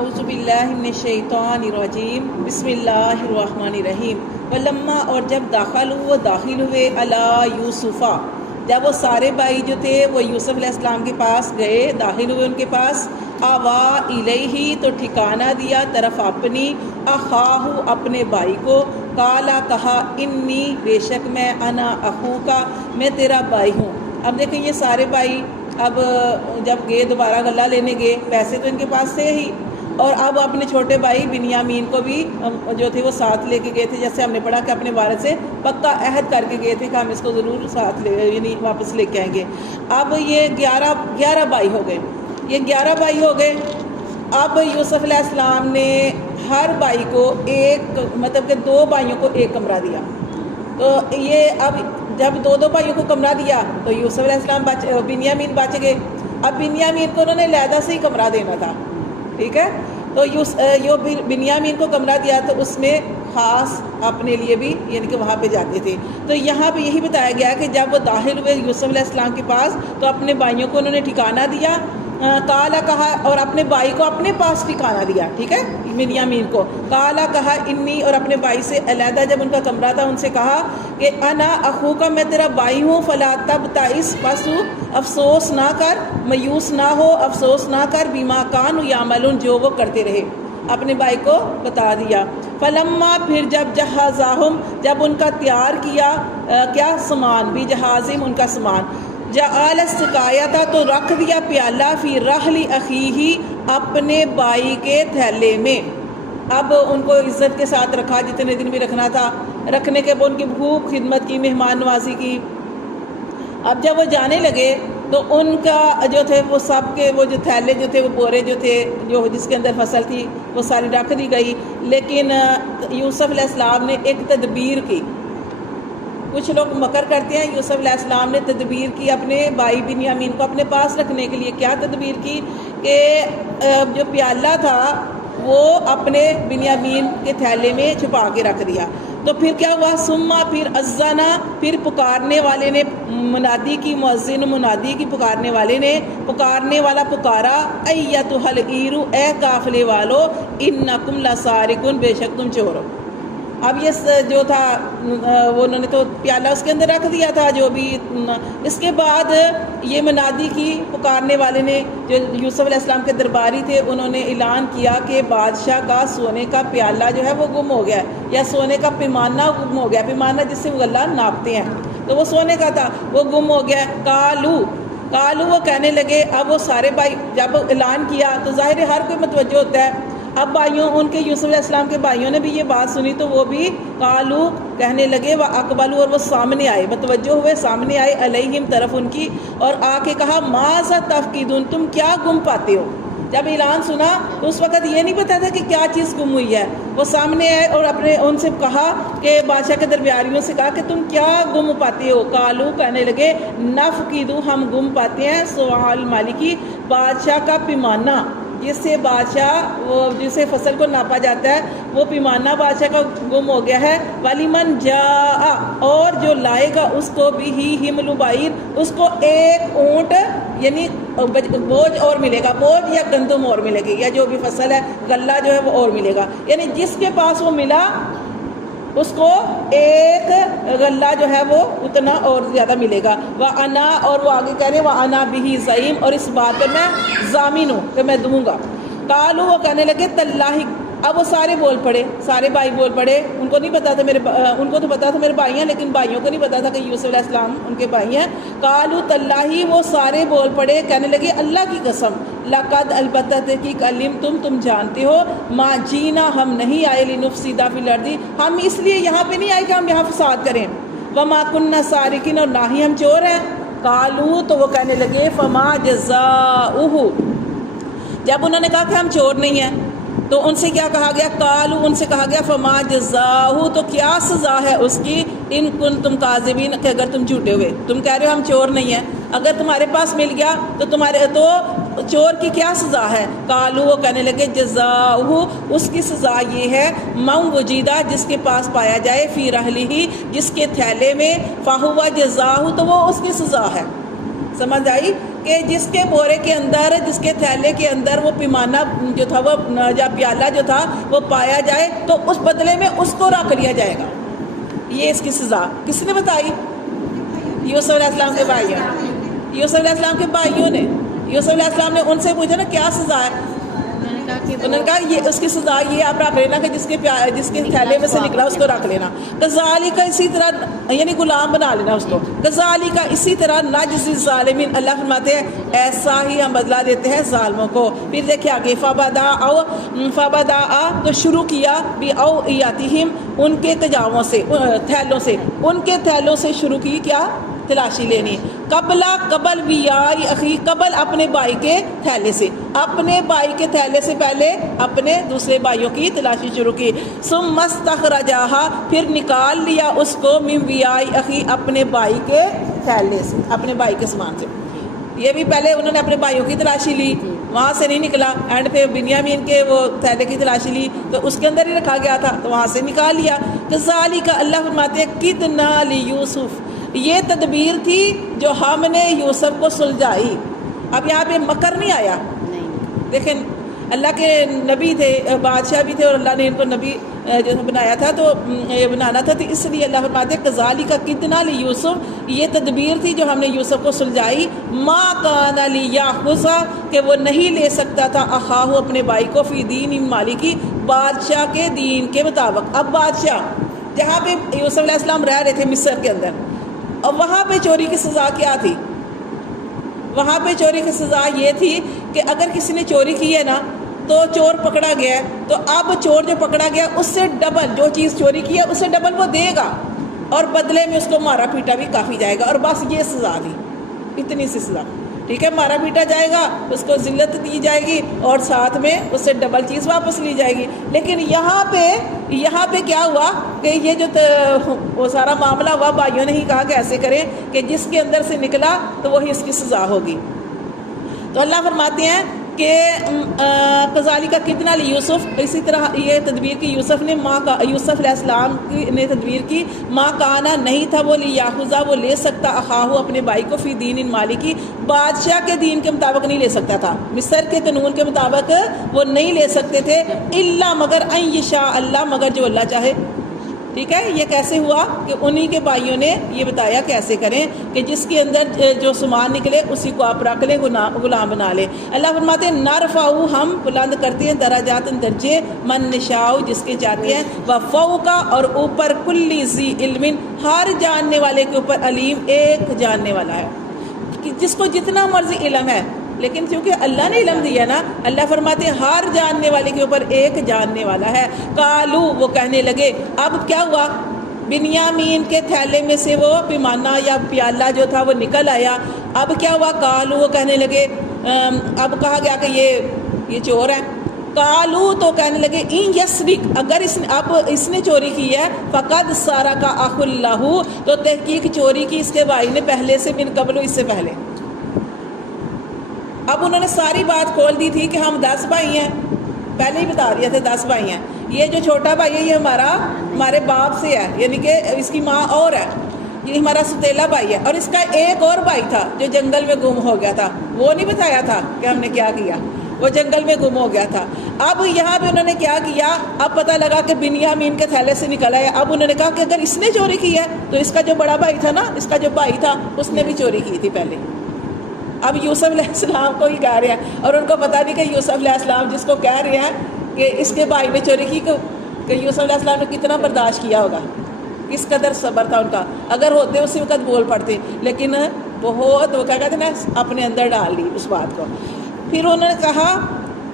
اعوذ باللہ من الشیطان الرجیم بسم اللہ الرحمن الرحیم ولما اور جب وہ داخل ہوئے علی یوسفہ جب وہ سارے بھائی جو تھے وہ یوسف علیہ السلام کے پاس گئے داخل ہوئے ان کے پاس آوا الیہ تو ٹھکانہ دیا طرف اپنی اخاہ اپنے بھائی کو قالا کہا انی بے شک میں انا اخوکا میں تیرا بھائی ہوں۔ اب دیکھیں یہ سارے بھائی اب جب گئے دوبارہ غلہ لینے گئے پیسے تو ان کے پاس تھے ہی اور اب اپنے چھوٹے بھائی بنیامین کو بھی جو تھے وہ ساتھ لے کے گئے تھے، جیسے ہم نے پڑھا کہ اپنے والد سے پکا عہد کر کے گئے تھے کہ ہم اس کو ضرور ساتھ یعنی واپس لے کے آئیں گے۔ اب یہ 11 بھائی ہو گئے، یہ 11 بھائی ہو گئے۔ اب یوسف علیہ السلام نے ہر بھائی کو ایک مطلب کہ 2 بھائیوں کو ایک کمرہ دیا، تو یہ اب جب 2 بھائیوں کو کمرہ دیا تو یوسف علیہ السلام بنیامین بچ گئے۔ اب بنیامین کو انہوں نے علیحدہ سے ہی کمرہ دینا تھا، ٹھیک ہے، تو بنیامین کو کمرہ دیا تو اس میں خاص اپنے لیے بھی یعنی کہ وہاں پہ جاتے تھے۔ تو یہاں پہ یہی بتایا گیا کہ جب وہ داخل ہوئے یوسف علیہ السلام کے پاس تو اپنے بھائیوں کو انہوں نے ٹھکانہ دیا، قالا کہا، اور اپنے بھائی کو اپنے پاس ٹھکانہ دیا، ٹھیک ہے، بنیامین کو قالا کہا انی، اور اپنے بھائی سے علیحدہ جب ان کا کمرہ تھا ان سے کہا کہ انا اخوکا میں تیرا بھائی ہوں، فلا تبتئس پس افسوس نہ کر، مایوس نہ ہو، افسوس نہ کر، بما کانوا یعملون جو وہ کرتے رہے، اپنے بھائی کو بتا دیا۔ فلما پھر جب جہزہم جب ان کا تیار کیا کیا سامان بھی جہازم ان کا سامان، جعل السقایۃ تو رکھ دیا پیالہ فی رحل اخیہ اپنے بھائی کے تھیلے میں۔ اب ان کو عزت کے ساتھ رکھا جتنے دن بھی رکھنا تھا، رکھنے کے بعد ان کی بھوک خدمت کی، مہمان نوازی کی۔ اب جب وہ جانے لگے تو ان کا جو تھے وہ سب کے وہ جو تھیلے جو تھے وہ بورے جو تھے جو جس کے اندر فصل تھی وہ ساری رکھ دی گئی، لیکن یوسف علیہ السلام نے ایک تدبیر کی۔ کچھ لوگ مکر کرتے ہیں، یوسف علیہ السلام نے تدبیر کی اپنے بھائی بنیامین کو اپنے پاس رکھنے کے لیے۔ کیا تدبیر کی کہ جو پیالہ تھا وہ اپنے بنیامین کے تھیلے میں چھپا کے رکھ دیا۔ تو پھر کیا ہوا، ثم پھر اذنا پھر پکارنے والے نے منادی کی، مؤذن منادی کی، پکارنے والے نے، پکارنے والا پکارا، ایتھا العیر اے قافلے والو، انکم لسارقون بے شک تم چور ہو۔ اب یہ جو تھا وہ انہوں نے تو پیالہ اس کے اندر رکھ دیا تھا جو بھی۔ اس کے بعد یہ منادی کی پکارنے والے نے جو یوسف علیہ السلام کے درباری تھے، انہوں نے اعلان کیا کہ بادشاہ کا سونے کا پیالہ جو ہے وہ گم ہو گیا ہے، یا سونے کا پیمانہ گم ہو گیا، پیمانہ جس سے وہ غلہ ناپتے ہیں تو وہ سونے کا تھا، وہ گم ہو گیا۔ کالو وہ کہنے لگے، اب وہ سارے بھائی جب اعلان کیا تو ظاہر ہے ہر کوئی متوجہ ہوتا ہے۔ اب بھائیوں ان کے یوسف علیہ السلام کے بھائیوں نے بھی یہ بات سنی تو وہ بھی قالو کہنے لگے، وَأَقْبَلُوا اور وہ سامنے آئے، متوجہ ہوئے، سامنے آئے، علیہم طرف ان کی، اور آ کے کہا ماذا تفقدون تم کیا گم پاتے ہو۔ جب اعلان سنا تو اس وقت یہ نہیں پتا تھا کہ کیا چیز گم ہوئی ہے۔ وہ سامنے آئے اور اپنے ان سے کہا کہ بادشاہ کے درباریوں سے کہا کہ تم کیا گم پاتے ہو۔ قالو کہنے لگے نفقد ہم گم پاتے ہیں سوال مالکی بادشاہ کا پیمانہ، جس سے بادشاہ وہ جسے فصل کو ناپا جاتا ہے وہ پیمانہ بادشاہ کا گم ہو گیا ہے۔ ولیمن جاء اور جو لائے گا اس کو بھی ہی حمل بعیر اس کو ایک اونٹ یعنی بوجھ اور ملے گا، بوجھ یا گندم اور ملے گی، یا جو بھی فصل ہے غلہ جو ہے وہ اور ملے گا، یعنی جس کے پاس وہ ملا اس کو ایک غلہ جو ہے وہ اتنا اور زیادہ ملے گا۔ وَأَنَا اور وہ آگے کہہ رہے ہیں وَأَنَا بِهِ زعیم اور اس بات پہ میں ضامن ہوں کہ میں دوں گا۔ قالوا وہ کہنے لگے تاللہ، اب وہ سارے بول پڑے، سارے بھائی بول پڑے، ان کو نہیں پتا تھا ان کو تو پتا تھا میرے بھائی ہیں، لیکن بھائیوں کو نہیں پتا تھا کہ یوسف علیہ السلام ان کے بھائی ہیں۔ قالوا تاللہ وہ سارے بول پڑے، کہنے لگے اللہ کی قسم، لقد البتہ تحقیق علمتم تم جانتے ہو، ما جینا ہم نہیں آئے لنفسد فی الارض ہم اس لیے یہاں پہ نہیں آئے کہ ہم یہاں فساد کریں، وما کننا سارقین اور نہ ہی ہم چور ہیں۔ قالوا تو وہ کہنے لگے فما جزاؤہ، جب انہوں نے کہا کہ ہم چور نہیں ہیں تو ان سے کیا کہا گیا، قالوا ان سے کہا گیا فما جزاؤہ تو کیا سزا ہے اس کی، ان کنتم کاذبین کہ اگر تم جھوٹے ہوئے، تم کہہ رہے ہو ہم چور نہیں ہیں، اگر تمہارے پاس مل گیا تو تمہارے تو چور کی کیا سزا ہے۔ قالوا وہ کہنے لگے جزاؤہ اس کی سزا یہ ہے، من وجیدہ جس کے پاس پایا جائے، فی رحلہ جس کے تھیلے میں، فہو جزاؤہ تو وہ اس کی سزا ہے۔ سمجھ آئی؟ کہ جس کے بورے کے اندر، جس کے تھیلے کے اندر وہ پیمانہ جو تھا وہ یا پیالہ جو تھا وہ پایا جائے تو اس بدلے میں اس کو رکھ لیا جائے گا. یہ اس کی سزا کس نے بتائی؟ یوسف علیہ السلام کے بھائیوں نے. یوسف علیہ السلام کے بھائیوں نے. یوسف علیہ السلام نے ان سے پوچھا نا کیا سزا ہے؟ انہوں نے کہا یہ اس کی سزا یہ آپ رکھ لینا کہ جس کے تھیلے میں سے نکلا اس کو رکھ لینا. کذالک کا اسی طرح یعنی غلام بنا لینا اس کو. کذالک کا اسی طرح نجزی الظالمین، اللہ فرماتے ہیں ایسا ہی ہم بدلہ دیتے ہیں ظالموں کو. پھر دیکھیں آگے فبدا تو شروع کیا بھی اوعیاتہم، ان کے کجاووں سے، تھیلوں سے، ان کے تھیلوں سے شروع کی کیا؟ تلاشی لینی. قبل ویائی اخی، قبل اپنے بھائی کے تھیلے سے، اپنے بھائی کے تھیلے سے پہلے اپنے دوسرے بھائیوں کی تلاشی شروع کی. ثم استخرجہا، پھر نکال لیا اس کو، من ویائی اخی، اپنے بھائی کے تھیلے سے، اپنے بھائی کے سامان سے. یہ بھی پہلے انہوں نے اپنے بھائیوں کی تلاشی لی، وہاں سے نہیں نکلا. اینڈ پہ بنیامین کے وہ تھیلے کی تلاشی لی تو اس کے اندر ہی رکھا گیا تھا تو وہاں سے نکال لیا. کذالک، اللہ فرماتے ہیں کدنا لیوسف، یہ تدبیر تھی جو ہم نے یوسف کو سلجھائی. اب یہاں پہ مکر نہیں آیا. دیکھیں اللہ کے نبی تھے، بادشاہ بھی تھے، اور اللہ نے ان کو نبی جو بنایا تھا تو یہ بنانا تھا، تو اس لیے اللہ فرماتے ہیں کذالک کدنا لیوسف، یہ تدبیر تھی جو ہم نے یوسف کو سلجھائی. ما کان لیاخذ، کہ وہ نہیں لے سکتا تھا اخاہ، اپنے بھائی کو، فی دین مالکی، بادشاہ کے دین کے مطابق. اب بادشاہ جہاں پہ یوسف علیہ السلام رہ رہے تھے مصر کے اندر، اور وہاں پہ چوری کی سزا کیا تھی؟ وہاں پہ چوری کی سزا یہ تھی کہ اگر کسی نے چوری کی ہے نا تو چور پکڑا گیا ہے تو اب چور جو پکڑا گیا اس سے ڈبل، جو چیز چوری کی ہے اس سے ڈبل وہ دے گا، اور بدلے میں اس کو مارا پیٹا بھی کافی جائے گا. اور بس یہ سزا تھی، اتنی سی سزا. ٹھیک ہے، مارا پیٹا جائے گا، اس کو ذلت دی جائے گی، اور ساتھ میں اس سے ڈبل چیز واپس لی جائے گی. لیکن یہاں پہ کیا ہوا کہ یہ جو وہ سارا معاملہ ہوا، بھائیوں نے ہی کہا کہ ایسے کریں کہ جس کے اندر سے نکلا تو وہی اس کی سزا ہوگی. تو اللہ فرماتے ہیں کہ کذالک کدنا لیوسف، اسی طرح یہ تدبیر کی یوسف نے، یوسف علیہ السلام نے تدبیر کی. ما کانا، نہیں تھا وہ لیاخذا، وہ لے سکتا اخاہ، اپنے بھائی کو، فی دین مالکی، بادشاہ کے دین کے مطابق نہیں لے سکتا تھا، مصر کے قانون کے مطابق وہ نہیں لے سکتے تھے. الا، مگر، ان یشاء اللہ، مگر جو اللہ چاہے. ٹھیک ہے، یہ کیسے ہوا کہ انہی کے بھائیوں نے یہ بتایا کیسے کریں کہ جس کے اندر جو سامان نکلے اسی کو آپ رکھ لیں، غلام بنا لیں. اللہ فرماتے ہیں نرفعو، ہم بلند کرتے ہیں، درجات، درجے، من نشاء، جس کے چاہتے ہیں، وفوق، اور اوپر، کل ذی علم، ہر جاننے والے کے اوپر، علیم، ایک جاننے والا ہے، جس کو جتنا مرضی علم ہے. لیکن کیونکہ اللہ نے علم دیا نا، اللہ فرماتے ہیں ہر جاننے والے کے اوپر ایک جاننے والا ہے. قالو، وہ کہنے لگے. اب کیا ہوا؟ بنیامین کے تھیلے میں سے وہ پیمانہ یا پیالہ جو تھا وہ نکل آیا. اب کیا ہوا؟ قالو، وہ کہنے لگے، اب کہا گیا کہ یہ چور ہے. قالو، تو کہنے لگے، این یسرق، اگر اس نے چوری کی ہے، فقد سرق اخ لہ، تو تحقیق چوری کی اس کے بھائی نے پہلے سے، من قبل، اس سے پہلے. اب انہوں نے ساری بات کھول دی تھی کہ ہم 10 بھائی ہیں، پہلے ہی بتا دیا تھے 10 بھائی ہیں. یہ جو چھوٹا بھائی ہے یہ ہمارے باپ سے ہے، یعنی کہ اس کی ماں اور ہے، یہ ہمارا ستیلا بھائی ہے. اور اس کا ایک اور بھائی تھا جو جنگل میں گم ہو گیا تھا، وہ نہیں بتایا تھا کہ ہم نے کیا کیا، وہ جنگل میں گم ہو گیا تھا. اب یہاں پہ انہوں نے کیا کیا؟ اب پتہ لگا کہ بنیامین کے تھیلے سے نکلا ہے. اب انہوں نے کہا کہ اگر اس نے چوری کی ہے تو اس کا جو بڑا بھائی تھا نا، اس کا جو بھائی تھا اس نے بھی چوری کی تھی پہلے. اب یوسف علیہ السلام کو ہی کہہ رہے ہیں، اور ان کو پتہ نہیں کہ یوسف علیہ السلام جس کو کہہ رہے ہیں کہ اس کے بھائی نے چوری کی، کہ یوسف علیہ السلام نے کتنا برداشت کیا ہوگا، کس قدر صبر تھا ان کا. اگر ہوتے اسی وقت بول پڑتے، لیکن بہت وہ کیا کہتے ہیں نا، اپنے اندر ڈال لی اس بات کو. پھر انہوں نے کہا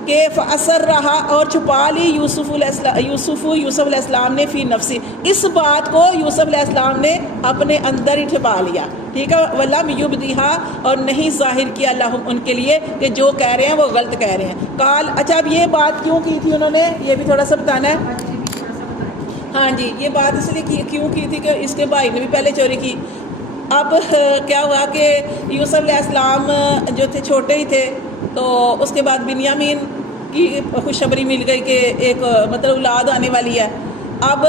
کہ فَأَسَرَّ رہا، اور چھپا لی یوسف علیہ السلام نے، فی نفسی، اس بات کو یوسف علیہ السلام نے اپنے اندر ہی چھپا لیا. ٹھیک ہے، وَلَمْ يُبْدِهَا، اور نہیں ظاہر کیا لَهُمْ، ان کے لیے، کہ جو کہہ رہے ہیں وہ غلط کہہ رہے ہیں. قال، اچھا اب یہ بات کیوں کی تھی انہوں نے، یہ بھی تھوڑا سا بتانا ہے. ہاں جی، یہ بات اس لیے کیوں کی تھی کہ اس کے بھائی نے بھی پہلے چوری کی. اب کیا ہوا کہ یوسف علیہ السلام جو تھے چھوٹے ہی تھے، تو اس کے بعد بنیامین کی خوشخبری مل گئی کہ ایک مطلب اولاد آنے والی ہے. اب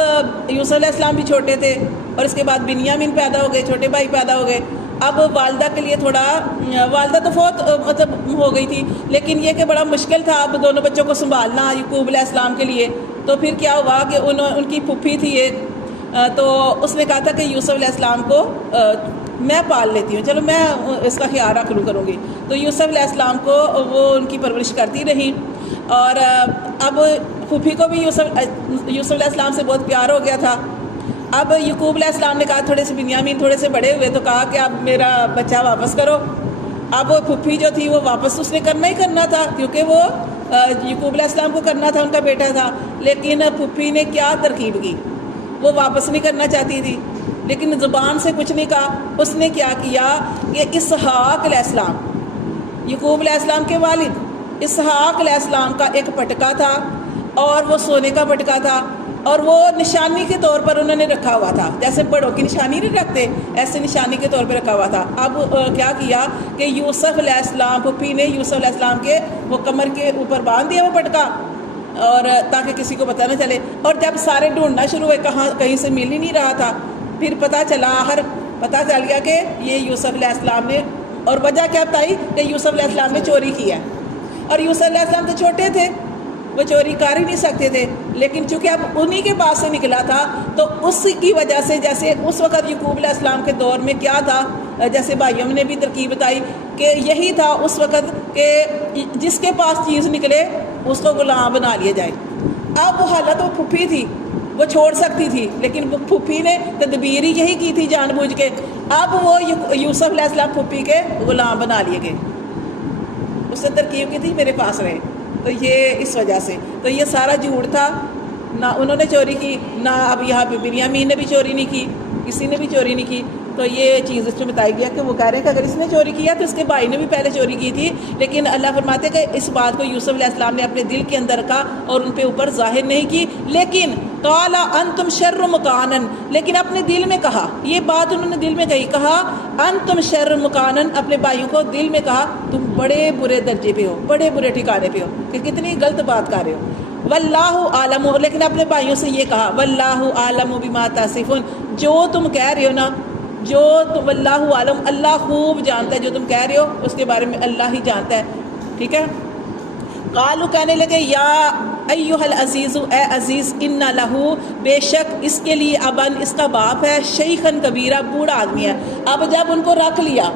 یوسف علیہ السلام بھی چھوٹے تھے، اور اس کے بعد بنیامین پیدا ہو گئے، چھوٹے بھائی پیدا ہو گئے. اب والدہ کے لیے تھوڑا، والدہ تو فوت مطلب ہو گئی تھی، لیکن یہ کہ بڑا مشکل تھا اب دونوں بچوں کو سنبھالنا یعقوب علیہ السلام کے لیے. تو پھر کیا ہوا کہ ان کی پھوپھی تھی ایک، تو اس نے کہا تھا کہ یوسف علیہ السلام کو میں پال لیتی ہوں، چلو میں اس کا خیال رکھ لوں کروں گی. تو یوسف علیہ السلام کو وہ ان کی پرورش کرتی رہی. اور اب پھوپھی کو بھی یوسف علیہ السلام سے بہت پیار ہو گیا تھا. اب یعقوب علیہ السلام نے کہا، تھوڑے سے بنیامین تھوڑے سے بڑے ہوئے تو کہا کہ اب میرا بچہ واپس کرو. اب پھوپھی جو تھی وہ واپس اس نے کرنا ہی کرنا تھا، کیونکہ وہ یعقوب علیہ السلام کو کرنا تھا، ان کا بیٹا تھا. لیکن پھوپھی نے کیا ترکیب کی، وہ واپس نہیں کرنا چاہتی تھی، لیکن زبان سے کچھ نہیں کہا. اس نے کیا کیا کہ اسحاق علیہ السلام، یعقوب علیہ السلام کے والد اسحاق علیہ السلام کا ایک پٹکا تھا، اور وہ سونے کا پٹکا تھا، اور وہ نشانی کے طور پر انہوں نے رکھا ہوا تھا. جیسے بڑوں کی نشانی نہیں رکھتے، ایسے نشانی کے طور پہ رکھا ہوا تھا. اب کیا کیا کہ یوسف علیہ السلام، پھوپھی نے یوسف علیہ السلام کے وہ کمر کے اوپر باندھ دیا وہ پٹکا، اور تاکہ کسی کو پتہ نہ چلے. اور جب سارے ڈھونڈنا شروع ہوئے، کہیں سے مل ہی نہیں رہا تھا، پھر پتہ چل گیا کہ یہ یوسف علیہ السلام نے. اور وجہ کیا بتائی کہ یوسف علیہ السلام نے چوری کی ہے. اور یوسف علیہ السلام تو چھوٹے تھے، وہ چوری کر ہی نہیں سکتے تھے، لیکن چونکہ اب انہی کے پاس سے نکلا تھا تو اس کی وجہ سے، جیسے اس وقت یعقوب علیہ السلام کے دور میں کیا تھا، جیسے بھائیوں نے بھی ترکیب بتائی کہ یہی تھا اس وقت کہ جس کے پاس چیز نکلے اس کو غلام بنا لیا جائے. اب وہ حالت وہ پھوپھی تھی، وہ چھوڑ سکتی تھی، لیکن پھوپھی نے تدبیر ہی یہی کی تھی جان بوجھ کے. اب وہ یوسف علیہ السلام پھوپھی کے غلام بنا لیے گئے. اس نے ترکیب کی تھی میرے پاس رہے. تو یہ اس وجہ سے، تو یہ سارا جھوٹ تھا. نہ انہوں نے چوری کی، نہ اب یہاں پہ بنیامین نے بھی چوری نہیں کی، کسی نے بھی چوری نہیں کی. تو یہ چیز اس میں بتائی گیا کہ وہ کہہ رہے ہیں کہ اگر اس نے چوری کیا تو اس کے بھائی نے بھی پہلے چوری کی تھی. لیکن اللہ فرماتے کہ اس بات کو یوسف علیہ السلام نے اپنے دل کے اندر رکھا اور ان پہ اوپر ظاہر نہیں کی. لیکن قال انتم شر مکانا، لیکن اپنے دل میں کہا، یہ بات انہوں نے دل میں کہا انتم شر مکانا، اپنے بھائیوں کو دل میں کہا تم بڑے برے درجے پہ ہو، بڑے برے ٹھکانے پہ ہو، کہ کتنی غلط بات کر رہے ہو. واللہ عالم، لیکن اپنے بھائیوں سے یہ کہا واللہ عالم بما تصفون، جو تم کہہ رہے ہو نا، جو واللہ عالم، اللہ خوب جانتا ہے جو تم کہہ رہے ہو، اس کے بارے میں اللہ ہی جانتا ہے. ٹھیک ہے. قالو، کہنے لگے یا ایھا العزیز، اے عزیز، ان لہو، بے شک اس کے لیے ابن، اس کا باپ ہے، شیخن کبیرہ، بوڑھا آدمی ہے. اب جب ان کو رکھ لیا،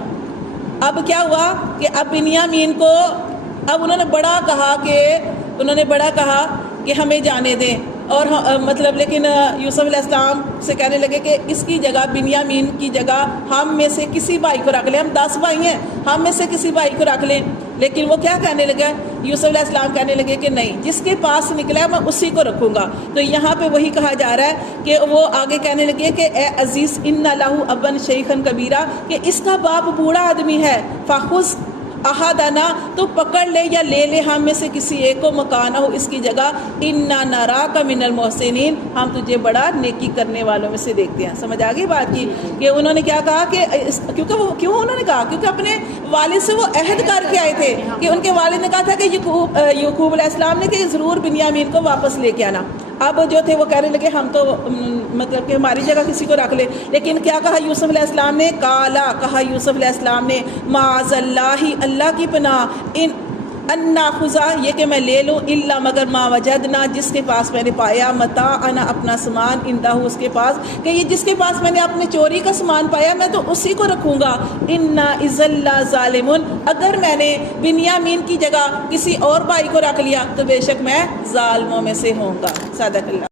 اب کیا ہوا کہ اب بنیامین کو اب انہوں نے بڑا کہا کہ ہمیں جانے دیں. اور مطلب لیکن یوسف علیہ السلام سے کہنے لگے کہ اس کی جگہ، بنیامین کی جگہ ہم میں سے کسی بھائی کو رکھ لیں، ہم 10 بھائی ہیں، ہم میں سے کسی بھائی کو رکھ لیں. لیکن وہ کیا کہنے لگا، یوسف علیہ السلام کہنے لگے کہ نہیں، جس کے پاس نکلا میں اسی کو رکھوں گا. تو یہاں پہ وہی کہا جا رہا ہے کہ وہ آگے کہنے لگے کہ اے عزیز ان لہو ابن شیخن کبیرہ، کہ اس کا باپ بوڑھا آدمی ہے. فخذ احدنا، تو پکڑ لے یا لے لے ہم میں سے کسی ایک کو، مکانہ ہو، اس کی جگہ، انا نراک من المحسنین، ہم تجھے بڑا نیکی کرنے والوں میں سے دیکھتے ہیں. سمجھ آ گئی بات کی کہ انہوں نے کیا کہا کہ کیوں انہوں نے کہا، کیونکہ اپنے والد سے وہ عہد کر کے آئے تھے کہ ان کے والد نے کہا تھا کہ یعقوب علیہ السلام نے کہ ضرور بنیامین کو واپس لے کے آنا. اب جو تھے وہ کہنے لگے ہم تو مطلب کہ ہماری جگہ کسی کو رکھ لے. لیکن کیا کہا یوسف علیہ السلام نے، کہا یوسف علیہ السلام نے معاذ اللہ، اللہ کی پناہ، ان ناخذا، یہ کہ میں لے لوں، الا مگر ما وجدنا، جس کے پاس میں نے پایا، متاعنا، اپنا سامان، اندہ، اس کے پاس، کہ یہ جس کے پاس میں نے اپنے چوری کا سامان پایا میں تو اسی کو رکھوں گا. انا اذا لظالمون، اگر میں نے بنیامین کی جگہ کسی اور بھائی کو رکھ لیا تو بے شک میں ظالموں میں سے ہوں گا. صدق اللہ.